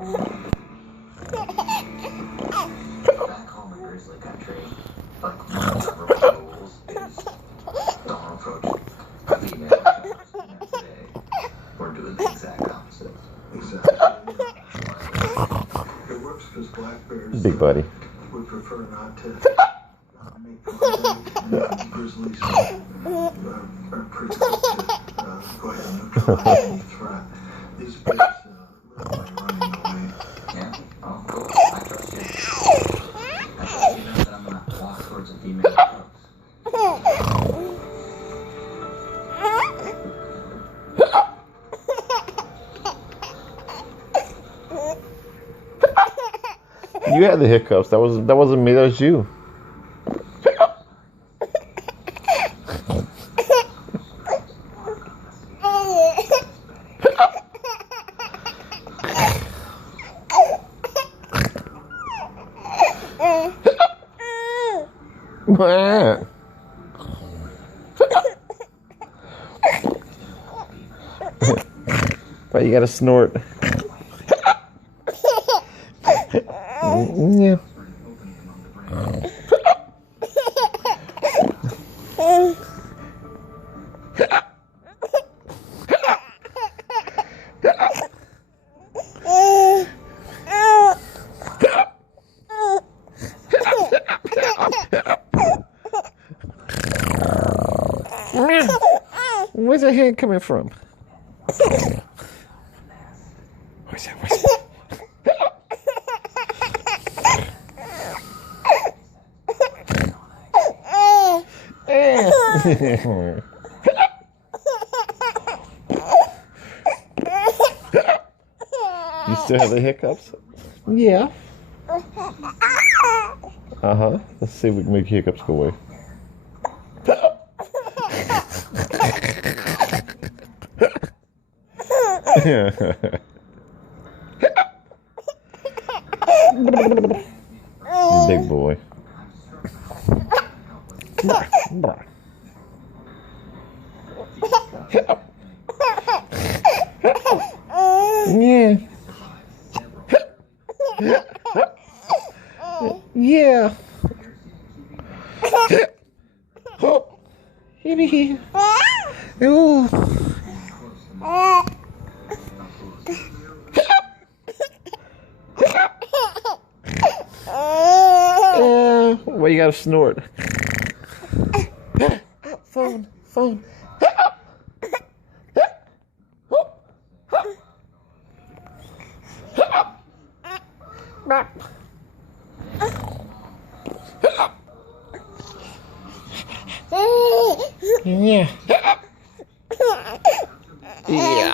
Back home in Grizzly Country, like one of the rules is don't approach female sharks. And today, we're doing the exact opposite. Exactly. It works because black bears Big buddy. would prefer not to make contact, and grizzlies are pretty quick to go ahead and neutralize any threat. These bears live by running away. Yeah? Oh, cool. I trust you. I trust you know that I'm gonna walk towards a female shark. You had the hiccups. That wasn't me. That was you. What? But you gotta snort. Yeah. Where's that hand coming from? Where's that? You still have the hiccups? Yeah. Uh-huh. Let's see if we can make hiccups go away. Big boy. Yeah. Yeah. Ooh. Why you gotta snort? Phone. Yeah. Yeah.